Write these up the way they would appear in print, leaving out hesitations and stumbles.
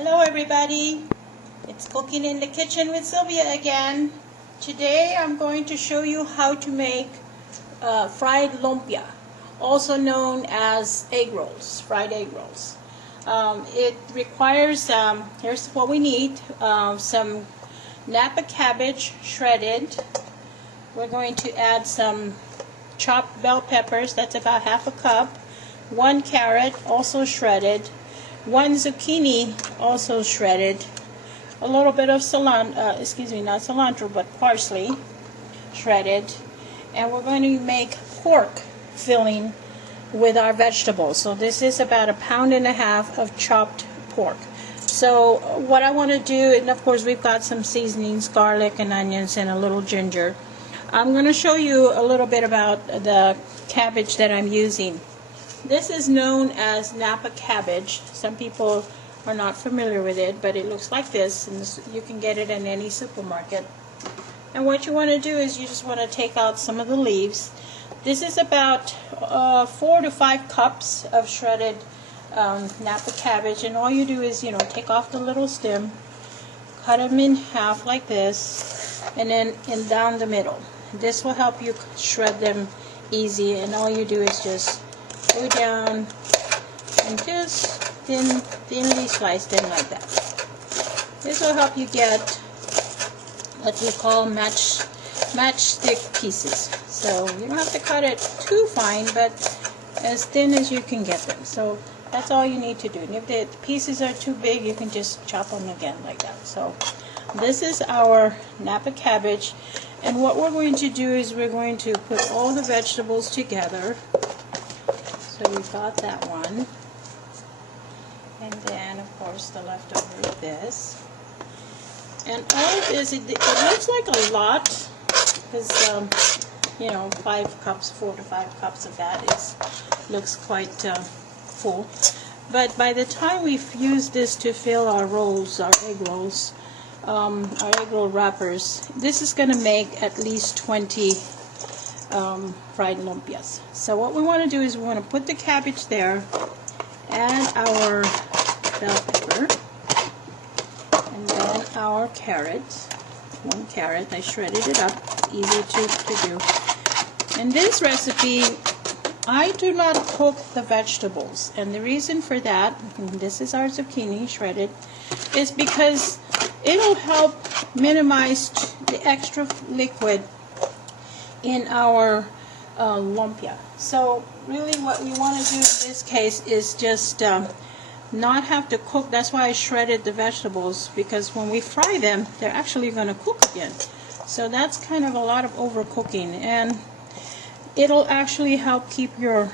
Hello everybody, it's Cooking in the Kitchen with Sylvia again. Today I'm going to show you how to make fried lumpia, also known as egg rolls, fried egg rolls. It requires, here's what we need, some Napa cabbage shredded. We're going to add some chopped bell peppers, that's about half a cup, 1 carrot also shredded, 1 zucchini also shredded, a little bit of cilantro, but parsley shredded, and we're going to make pork filling with our vegetables. So this is about 1.5 pounds of chopped pork. So what I want to do, and of course we've got some seasonings, garlic and onions and a little ginger. I'm going to show you a little bit about the cabbage that I'm using. This is known as Napa cabbage. Some people are not familiar with it, but it looks like this, and you can get it in any supermarket. And what you want to do is you just want to take out some of the leaves. This is about 4 to 5 cups of shredded Napa cabbage, and all you do is, take off the little stem, cut them in half like this, and then down the middle. This will help you shred them easy, and all you do is just go down and just thinly slice them like that. This will help you get what we call matchstick pieces. So you don't have to cut it too fine, but as thin as you can get them. So that's all you need to do. And if the pieces are too big, you can just chop them again like that. So this is our Napa cabbage, and what we're going to do is we're going to put all the vegetables together. So we've got that one, and then of course the leftover is this, and all of this, it looks like a lot because 5 cups, 4 to 5 cups of that looks quite full, but by the time we've used this to fill our rolls, our egg rolls, our egg roll wrappers, this is going to make at least 20 fried lumpias. So what we want to do is we want to put the cabbage there, add our bell pepper, and then our carrot. 1 carrot, I shredded it up, easy to do. In this recipe, I do not cook the vegetables, and the reason for that, and this is our zucchini shredded, is because it'll help minimize the extra liquid in our lumpia. So really what we want to do in this case is just not have to cook. That's why I shredded the vegetables, because when we fry them, they're actually going to cook again. So that's kind of a lot of overcooking, and it'll actually help keep your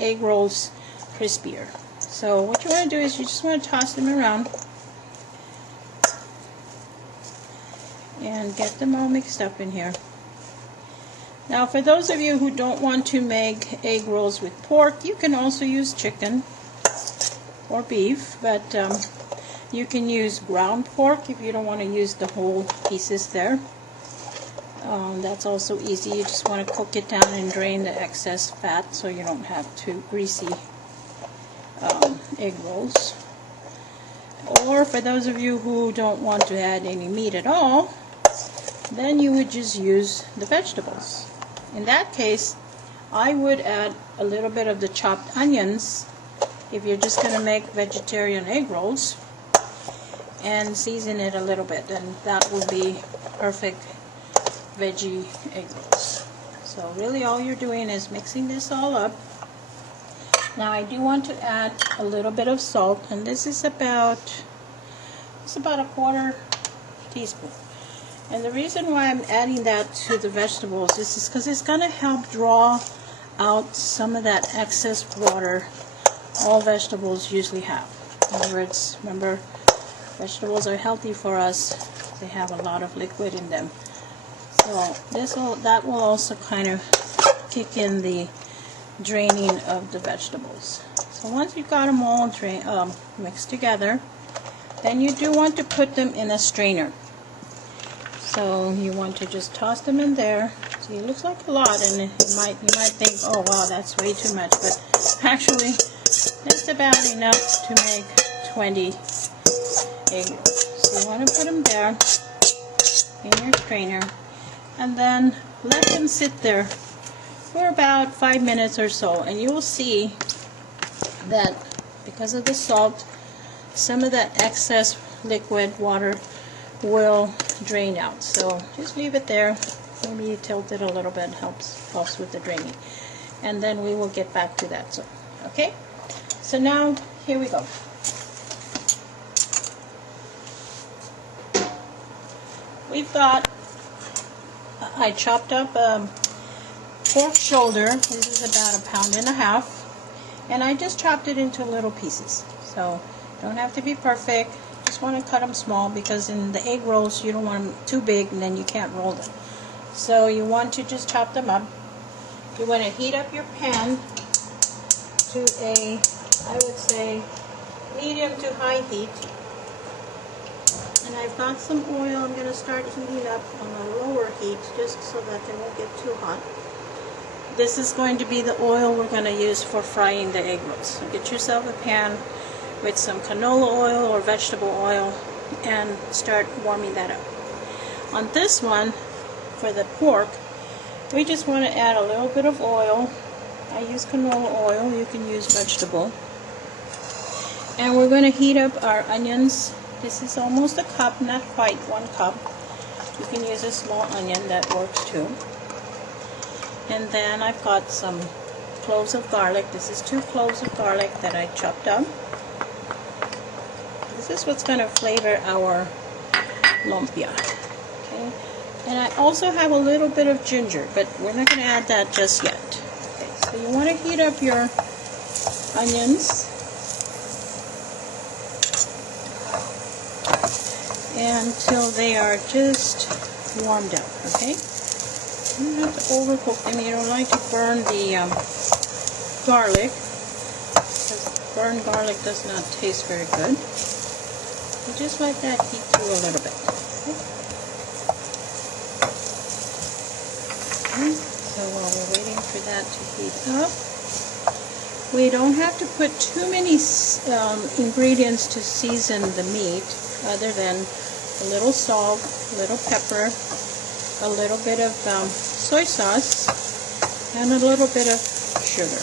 egg rolls crispier. So what you want to do is you just want to toss them around and get them all mixed up in here. Now, for those of you who don't want to make egg rolls with pork, you can also use chicken or beef, but you can use ground pork if you don't want to use the whole pieces there. That's also easy. You just want to cook it down and drain the excess fat so you don't have too greasy egg rolls. Or for those of you who don't want to add any meat at all, then you would just use the vegetables. In that case, I would add a little bit of the chopped onions if you're just going to make vegetarian egg rolls, and season it a little bit, and that will be perfect veggie egg rolls. So really all you're doing is mixing this all up. Now I do want to add a little bit of salt, and this is about a 1/4 teaspoon. And the reason why I'm adding that to the vegetables is because it's going to help draw out some of that excess water all vegetables usually have. In other words, remember, vegetables are healthy for us. They have a lot of liquid in them. So that will also kind of kick in the draining of the vegetables. So once you've got them all mixed together, then you do want to put them in a strainer. So you want to just toss them in there. See, it looks like a lot, and you might think, oh wow, that's way too much, but actually it's about enough to make 20 egg yolks. So you want to put them there in your strainer, and then let them sit there for about 5 minutes or so, and you will see that because of the salt, some of that excess liquid water will drain out. So just leave it there. Maybe you tilt it a little bit, helps with the draining. And then we will get back to that. So, okay? So now, here we go. We've got, I chopped up pork shoulder. This is about 1.5 pounds. And I just chopped it into little pieces. So, don't have to be perfect. Just want to cut them small, because in the egg rolls you don't want them too big and then you can't roll them. So you want to just chop them up. You want to heat up your pan to a, I would say, medium to high heat. And I've got some oil I'm going to start heating up on a lower heat, just so that they won't get too hot. This is going to be the oil we're going to use for frying the egg rolls. So get yourself a pan with some canola oil or vegetable oil and start warming that up. On this one, for the pork, we just want to add a little bit of oil. I use canola oil, you can use vegetable. And we're going to heat up our onions. This is almost a cup, not quite 1 cup. You can use a small onion, that works too. And then I've got some cloves of garlic. This is 2 cloves of garlic that I chopped up. This is what's going to flavor our lumpia. Okay? And I also have a little bit of ginger, but we're not going to add that just yet. Okay, so you want to heat up your onions until they are just warmed up, okay? You don't have to overcook them. You don't like to burn the garlic, because burned garlic does not taste very good. You just let that heat through a little bit. Okay. So while we're waiting for that to heat up, we don't have to put too many ingredients to season the meat, other than a little salt, a little pepper, a little bit of soy sauce, and a little bit of sugar.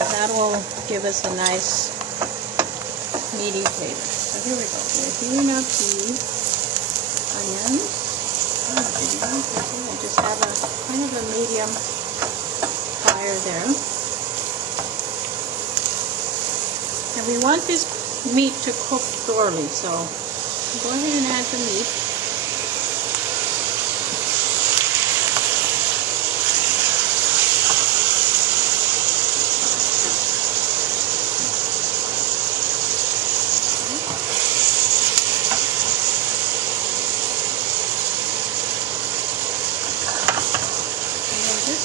That will give us a nice meaty flavor. So here we go. We're heating up the onions. I just have a kind of a medium fire there. And we want this meat to cook thoroughly, so go ahead and add the meat.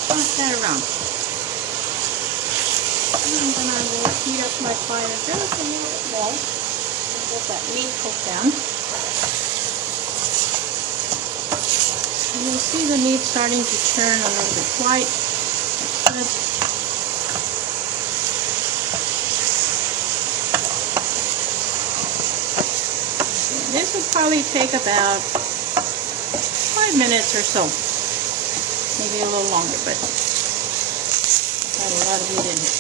Toss that around. And I'm going to heat up my fire just a little bit more and let that meat cook down. And you'll see the meat starting to turn a little bit white. Good. This will probably take about 5 minutes or so. Maybe a little longer, but got a lot of meat in here.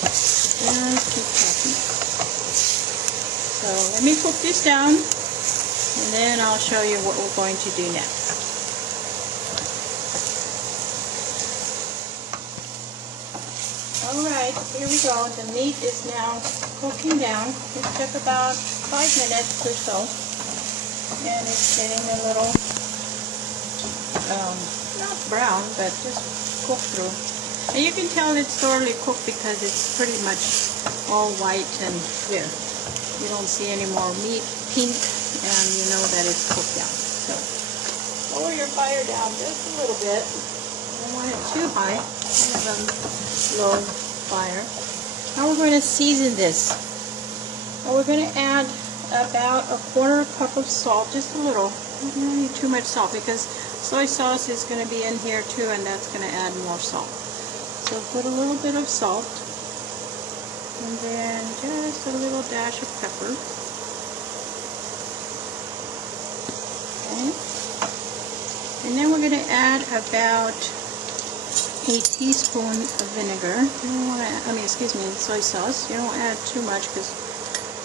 Just keep chopping. So let me cook this down, and then I'll show you what we're going to do next. Alright, here we go. The meat is now cooking down. It took about 5 minutes or so, and it's getting a little not brown, but just cooked through. And you can tell it's thoroughly cooked because it's pretty much all white and clear. You don't see any more meat pink, and you know that it's cooked down. So lower your fire down just a little bit. You don't want it too high, kind of a low fire. Now we're going to season this. Now we're going to add about a 1/4 cup of salt, just a little. You don't need too much salt, because soy sauce is going to be in here too, and that's going to add more salt. So put a little bit of salt, and then just a little dash of pepper. Okay. And then we're going to add about a teaspoon of vinegar. You don't want to, soy sauce. You don't add too much because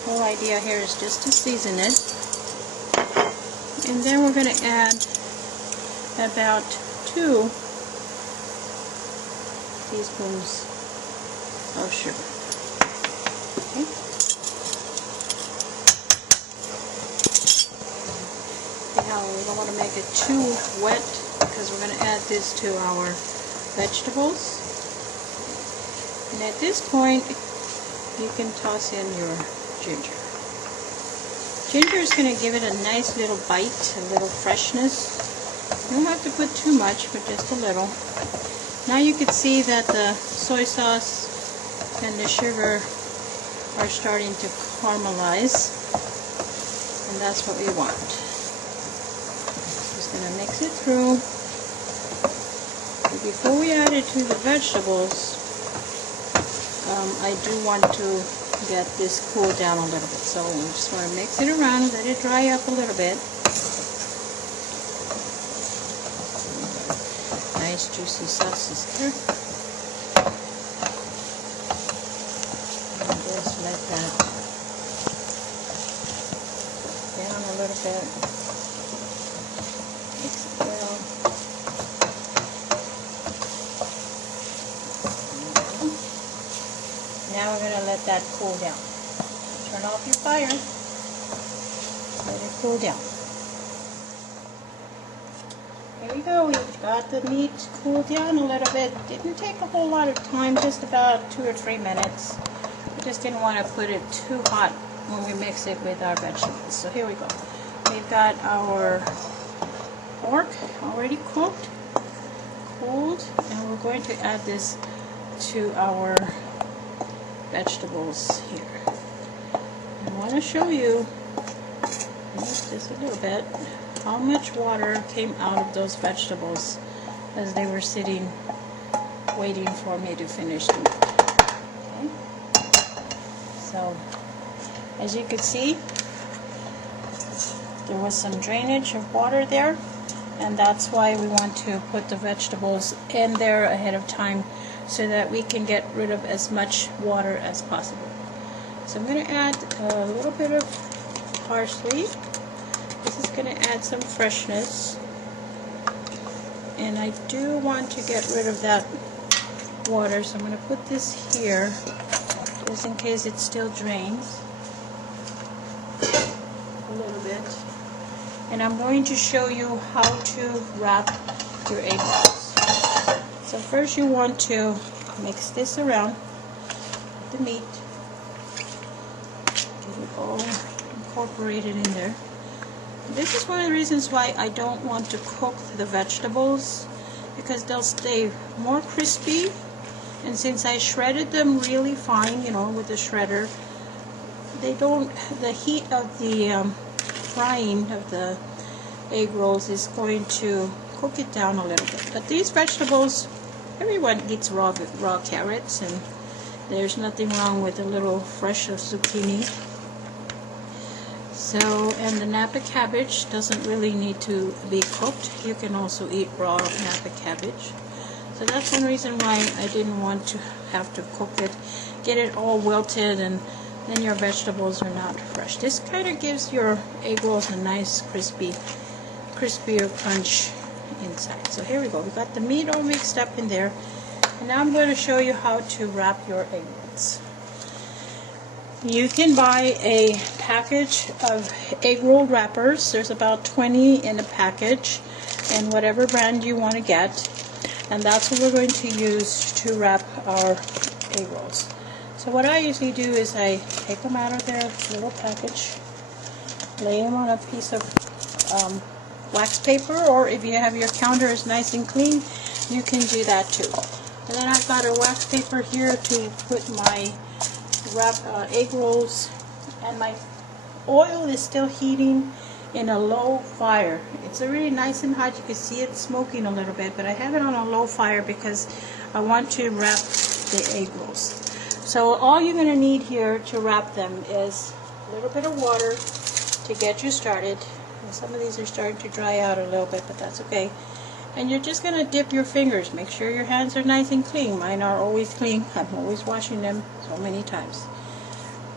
the whole idea here is just to season it. And then we're going to add about 2 teaspoons of sugar. Okay. Now we don't want to make it too wet because we're going to add this to our vegetables. And at this point you can toss in your ginger. Ginger is going to give it a nice little bite, a little freshness. You don't have to put too much, but just a little. Now you can see that the soy sauce and the sugar are starting to caramelize, and that's what we want. Just going to mix it through. But before we add it to the vegetables, I do want to get this cooled down a little bit. So we just want to mix it around, let it dry up a little bit. Nice juicy sauces there. And just let that down a little bit. Mix it well. Now we're going to let that cool down. Turn off your fire. Let it cool down. Here we go. We've got the meat cooled down a little bit. Didn't take a whole lot of time, just about 2 or 3 minutes. We just didn't want to put it too hot when we mix it with our vegetables. So here we go. We've got our pork already cooked, cooled, and we're going to add this to our vegetables here. I want to show you just a little bit how much water came out of those vegetables as they were sitting waiting for me to finish them. Okay. So as you can see, there was some drainage of water there, and that's why we want to put the vegetables in there ahead of time so that we can get rid of as much water as possible. So I'm going to add a little bit of parsley. This is going to add some freshness, and I do want to get rid of that water, so I'm going to put this here just in case it still drains a little bit. And I'm going to show you how to wrap your egg rolls. So first you want to mix this around with the meat, get it all incorporated in there. This is one of the reasons why I don't want to cook the vegetables, because they'll stay more crispy, and since I shredded them really fine, with the shredder, the heat of the frying of the egg rolls is going to cook it down a little bit. But these vegetables, everyone eats raw carrots, and there's nothing wrong with a little fresh zucchini. So, and the Napa cabbage doesn't really need to be cooked. You can also eat raw Napa cabbage. So that's one reason why I didn't want to have to cook it, get it all wilted, and then your vegetables are not fresh. This kind of gives your egg rolls a nice crispier crunch inside. So here we go. We got the meat all mixed up in there, and now I'm going to show you how to wrap your egg rolls. You can buy a package of egg roll wrappers. There's about 20 in a package, and whatever brand you want to get. And that's what we're going to use to wrap our egg rolls. So what I usually do is I take them out of their little package, lay them on a piece of wax paper, or if you have your counter is nice and clean, you can do that too. And then I've got a wax paper here to put my egg rolls, and my oil is still heating in a low fire. It's really nice and hot. You can see it smoking a little bit, but I have it on a low fire because I want to wrap the egg rolls. So all you're going to need here to wrap them is a little bit of water to get you started, Some of these are starting to dry out a little bit, but that's okay. And you're just going to dip your fingers. Make sure your hands are nice and clean. Mine are always clean. I'm always washing them so many times.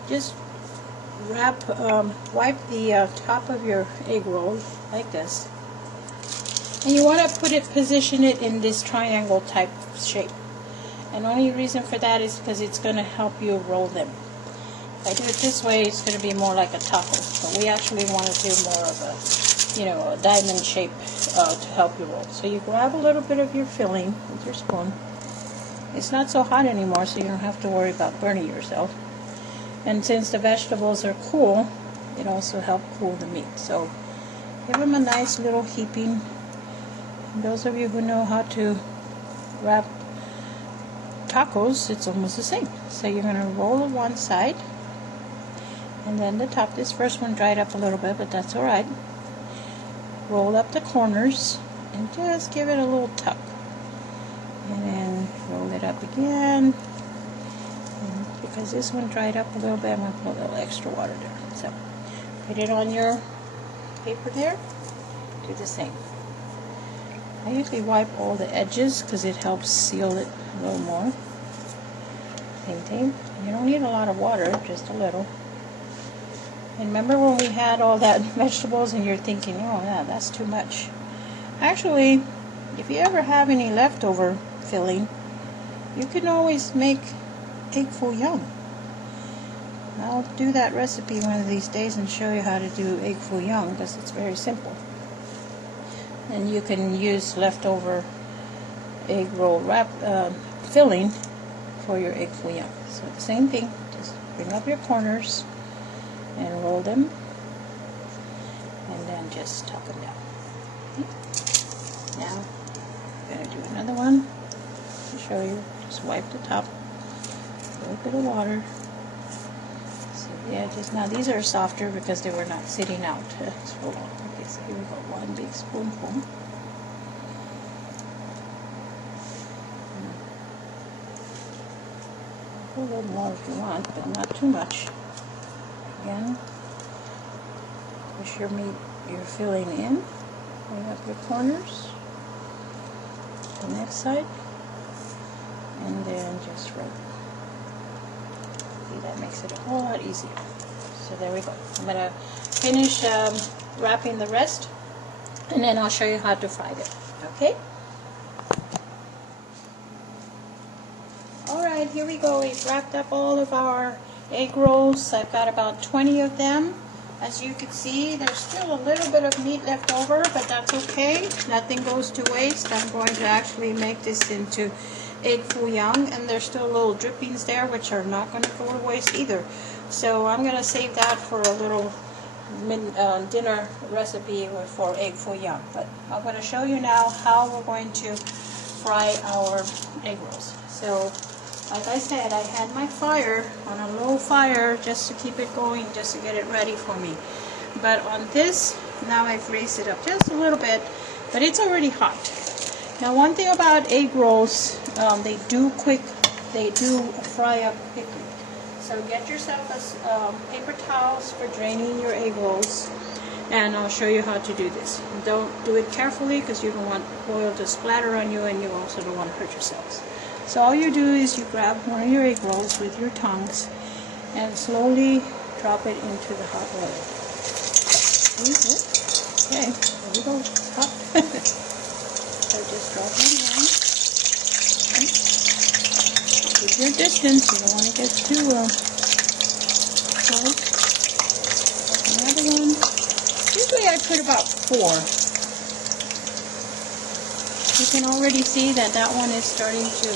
Just wipe the top of your egg roll like this. And you want to position it in this triangle type shape. And the only reason for that is because it's going to help you roll them. If I do it this way, it's going to be more like a taco. But we actually want to do more of a diamond shape to help you roll. So you grab a little bit of your filling with your spoon. It's not so hot anymore, so you don't have to worry about burning yourself. And since the vegetables are cool, it also helps cool the meat. So give them a nice little heaping. And those of you who know how to wrap tacos, it's almost the same. So you're going to roll on one side, and then the top. This first one dried up a little bit, but that's alright. Roll up the corners and just give it a little tuck, and then roll it up again. And because this one dried up a little bit, I'm going to put a little extra water there. So put it on your paper there. Do the same. I usually wipe all the edges because it helps seal it a little more. Same thing. You don't need a lot of water, just a little. And remember when we had all that vegetables and you're thinking, oh yeah, that's too much. Actually, if you ever have any leftover filling, you can always make egg foo young. I'll do that recipe one of these days and show you how to do egg foo young because it's very simple. And you can use leftover egg roll filling for your egg foo young. So the same thing, just bring up your corners and roll them, and then just tuck them down. Okay. Now I'm going to do another one to show you. Just wipe the top, a little bit of water. So the edges. Now these are softer because they were not sitting out. So, okay, so here we go. One big spoonful. A little more if you want, but not too much. Again, push your filling in, bring up your corners, the next side, and then just roll. See, that makes it a whole lot easier. So there we go. I'm going to finish wrapping the rest, and then I'll show you how to fry them. Okay? Alright, here we go. We've wrapped up all of our egg rolls. I've got about 20 of them. As you can see, there's still a little bit of meat left over, but that's okay. Nothing goes to waste. I'm going to actually make this into egg foo young, and there's still little drippings there which are not going to go to waste either. So I'm going to save that for a little dinner recipe for egg foo young. But I'm going to show you now how we're going to fry our egg rolls. So like I said, I had my fire on a low fire just to keep it going, just to get it ready for me. But on this, now I've raised it up just a little bit, but it's already hot. Now one thing about egg rolls, they do fry up quickly. So get yourself paper towels for draining your egg rolls, and I'll show you how to do this. Don't do it carefully because you don't want oil to splatter on you, and you also don't want to hurt yourselves. So all you do is you grab one of your egg rolls with your tongs and slowly drop it into the hot oil. Okay, there we go. It's hot. So just drop it in. Okay. Keep your distance. You don't want to get too close. Another one. Usually I put about 4. You can already see that that one is starting to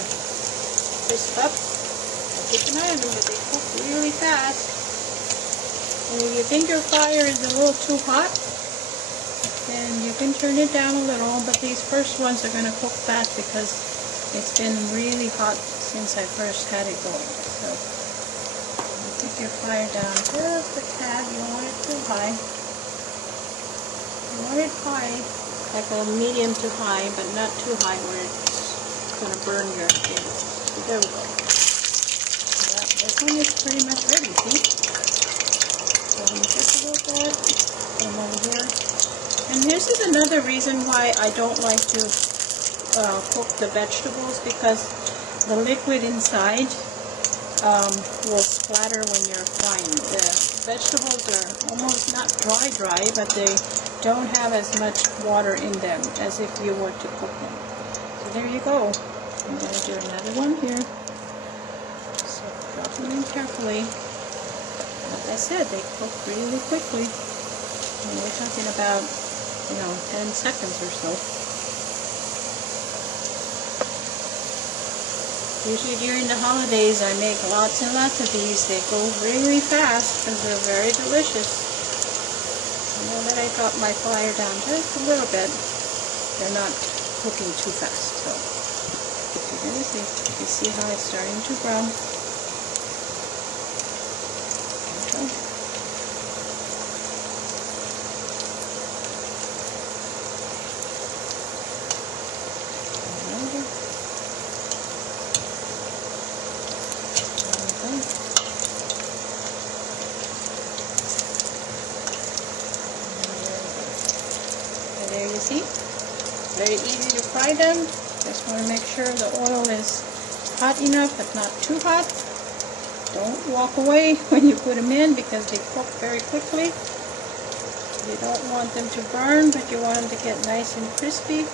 crisp up. Keep an eye on them, but they cook really fast. And if you think your fire is a little too hot, then you can turn it down a little. But these first ones are going to cook fast because it's been really hot since I first had it going. So keep your fire down just a tad. You don't want it too high. You want it high, like a medium to high, but not too high where it's going to burn your egg. So there we go. So this one is pretty much ready, see? So I'm just a little bit. Put them over here. This is another reason why I don't like to cook the vegetables, because the liquid inside will splatter when you're frying. The vegetables are almost not dry, but they don't have as much water in them as if you were to cook them. So there you go. I'm going to do another one here. So drop them in carefully. Like I said, they cook really quickly. And we're talking about, 10 seconds or so. Usually during the holidays, I make lots and lots of these. They go really fast because they're very delicious. Now that I drop my fire down just a little bit, they're not cooking too fast. So you can see how it's starting to brown. There you see, very easy to fry them. Just want to make sure the oil is hot enough but not too hot. Don't walk away when you put them in because they cook very quickly. You don't want them to burn, but you want them to get nice and crispy.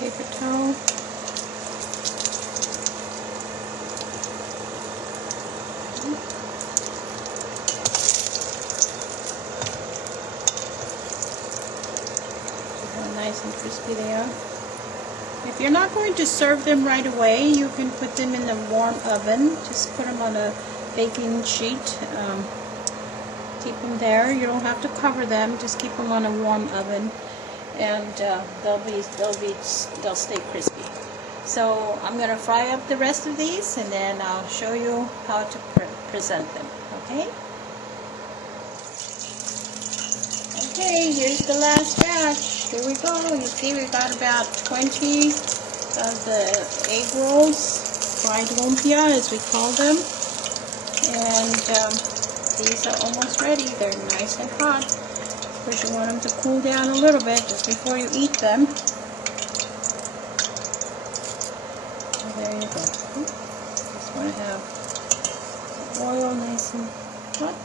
Paper towel. Nice and crispy they are. If you're not going to serve them right away, you can put them in the warm oven. Just put them on a baking sheet. Keep them there. You don't have to cover them. Just keep them on a warm oven, and they'll stay crispy. So I'm going to fry up the rest of these, and then I'll show you how to present them. Okay? Okay, here's the last batch. Here we go. You see we got about 20 of the egg rolls, fried lumpia as we call them. And these are almost ready. They're nice and hot. Of course, you want them to cool down a little bit just before you eat them. And there you go. Just want to have the oil nice and hot.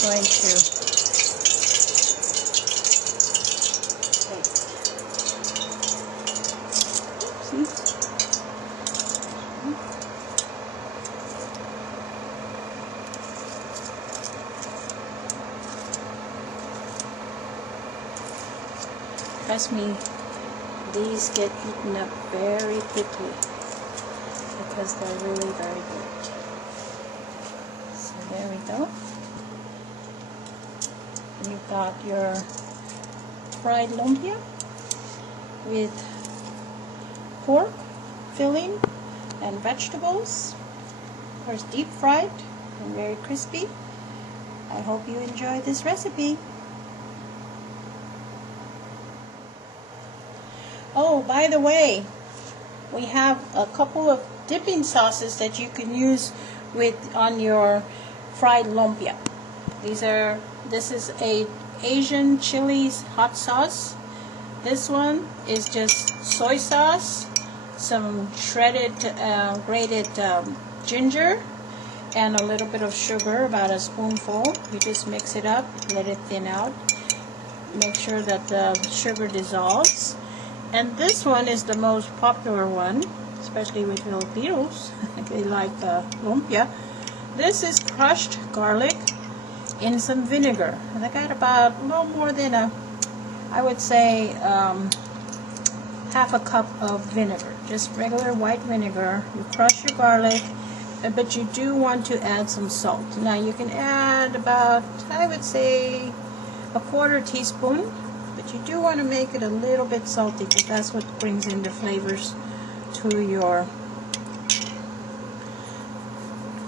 Going to trust me, these get eaten up very quickly because they're really very good. So there we go. You've got your fried lumpia with pork filling and vegetables. Of course, deep fried and very crispy. I hope you enjoy this recipe. Oh, by the way, we have a couple of dipping sauces that you can use on your fried lumpia. This is a Asian chilies hot sauce. This one is just soy sauce, some shredded grated ginger, and a little bit of sugar, about a spoonful. You just mix it up, let it thin out. Make sure that the sugar dissolves. And this one is the most popular one, especially with Filipinos. They like lumpia. This is crushed garlic in some vinegar. And I got about a little more than I would say half a cup of vinegar, just regular white vinegar. You crush your garlic, but you do want to add some salt. Now you can add about, I would say, a 1/4 teaspoon, but you do want to make it a little bit salty because that's what brings in the flavors to your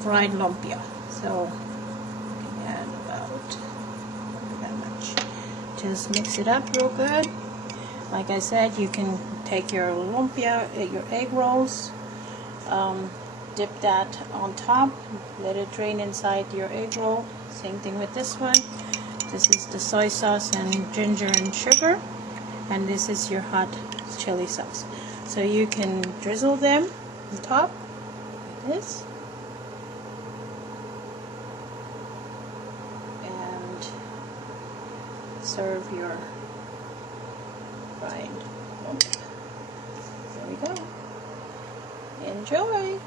fried lumpia. So you can add about that much. Just mix it up real good. Like I said, you can take your lumpia, your egg rolls, dip that on top, let it drain inside your egg roll. Same thing with this one. This is the soy sauce and ginger and sugar, and this is your hot chili sauce. So you can drizzle them on top like this, and serve your fried lumpia. There we go. Enjoy!